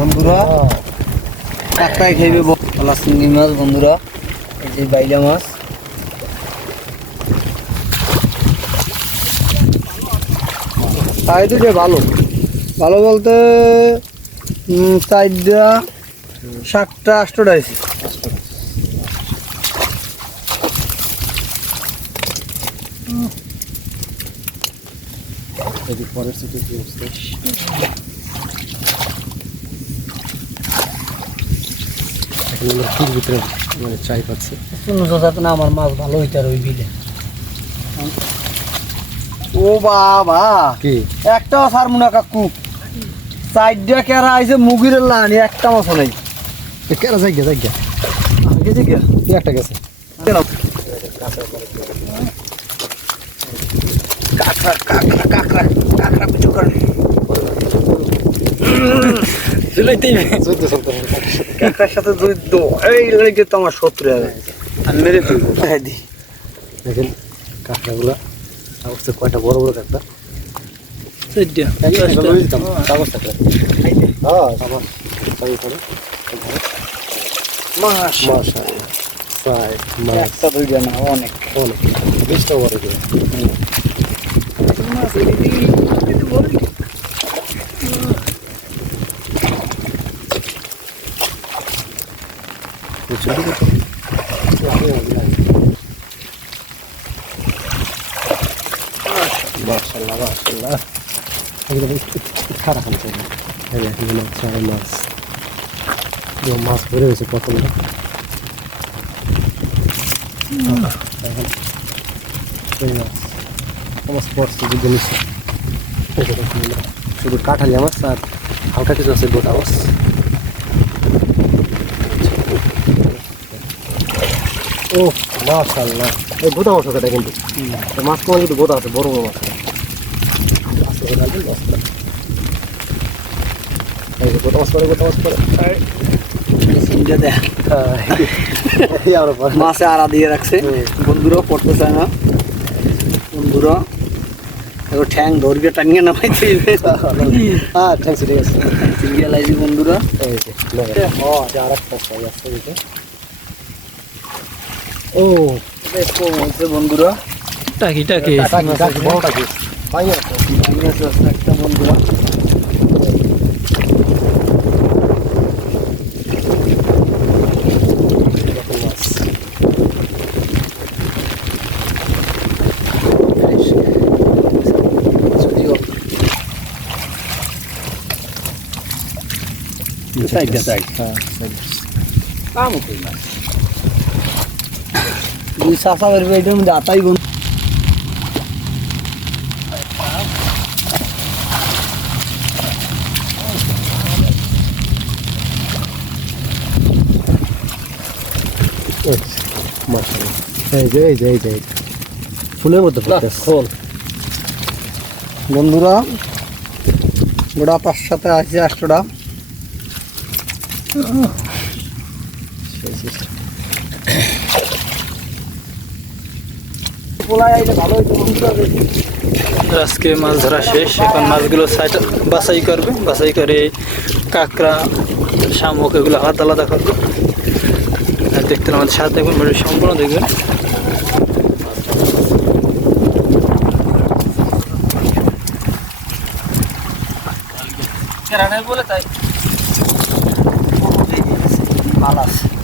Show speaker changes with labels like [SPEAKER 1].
[SPEAKER 1] বন্ধুরা কাকড়ায় খাইবে বলা চিংড়ি মাছ, বন্ধুরা। যে বাইলা মাছ। চারিদিকে ভালো। ভালো বলতে চারটা, সাতটা আটটা আছে
[SPEAKER 2] পরের সিটে কি অবস্থা এখন আমরা ভিতরে মানে চাই পাচ্ছি
[SPEAKER 1] শুনো যাতে না আমার মাছ ভালো হইতে আর ওই বিলে ও বাবা
[SPEAKER 2] কি
[SPEAKER 1] একটাও সার মুনা কাকু চারটা কেরা আইছে মুগির লানি একটা মাছ নাই
[SPEAKER 2] কেন যাই গে যাই গে
[SPEAKER 1] গেছে
[SPEAKER 2] এই একটা গেছে
[SPEAKER 1] কাকড়া কাকড়া কাকড়া কাকড়া পিছু করে জুলাইতেই
[SPEAKER 2] চোদ্দ সপ্তাহ
[SPEAKER 1] কাকড়ার সাথে যুদ্ধ এই লেগে তো আমার শত্রু হবে আমি মেরে ফেলব। হ্যাঁ
[SPEAKER 2] দেখেন কাঁকড়াগুলা অবস্থা কয়টা বড় বড় কাঁকড়া
[SPEAKER 1] চোদ্দ।
[SPEAKER 2] একটা লয়ে যেতাম কাগজটা করে হ্যাঁ আমার চাই করে
[SPEAKER 1] মাস
[SPEAKER 2] মাশাআল্লাহ চাই মাছ
[SPEAKER 1] একটা দুইটা না অনেক
[SPEAKER 2] অনেক বিশটা বড় করে বুঝলি মাশাআল্লাহ মাশাআল্লাহ একদম খারাপ দেখেন এগুলো চাই মাছ মাছ ভরে গেছে কতগুলো দেখেন এই মাছ আমার স্পর্শ এগুলো। শুধু কাঠালি মাছ আর হালকা কিছু আছে গোটা মাছ ও মাশাল্লাহ এই গোটা মাছ ওটা কিন্তু। মাছ তোমার কিন্তু গোটা আছে বড় বড় মাছ। গোটা মাছ করে গোটা মাছ করে
[SPEAKER 1] মাছে আড়া দিয়ে রাখছে। বন্ধুরা পড়তে চায় না। বন্ধুরা এবার ঠ্যাং ধরবে টাঙ্গে নামাইতে
[SPEAKER 2] হ্যাঁ ঠিক আছে ঠিক আছে
[SPEAKER 1] বন্ধুরা।
[SPEAKER 2] এই যে লগে ও যা আর একটা পাই আছে এই যে ও
[SPEAKER 1] দেখো হচ্ছে বন্ধুরা
[SPEAKER 3] টাকি টাকি
[SPEAKER 2] টাকি টাকি বড়টা কি পাই না তো
[SPEAKER 1] চিংড়ি মাছ আছে একটা বন্ধুরা
[SPEAKER 2] এরকম মাছ
[SPEAKER 1] যদিও সাইডটা সাইড
[SPEAKER 2] হ্যাঁ
[SPEAKER 1] কাম করি না দুই চাষা বেরবে এটার মধ্যে আতাই বন্ধু।
[SPEAKER 2] ফুলের
[SPEAKER 1] বন্ধুরা গোটা পাঁচ সাথে আছে আটশোটা ভালো হয়েছে বন্ধুরা দেখি
[SPEAKER 3] আজকে মাছ ধরা শেষ এখন মাছগুলো সাইড বাছাই করবে বাছাই করে কাঁকড়া শামুক এগুলো আলাদা আলাদা করবে আর দেখতে আমাদের সাথে দেখবেন সম্পূর্ণ দেখবেন
[SPEAKER 1] বলে তাই ভালো আছে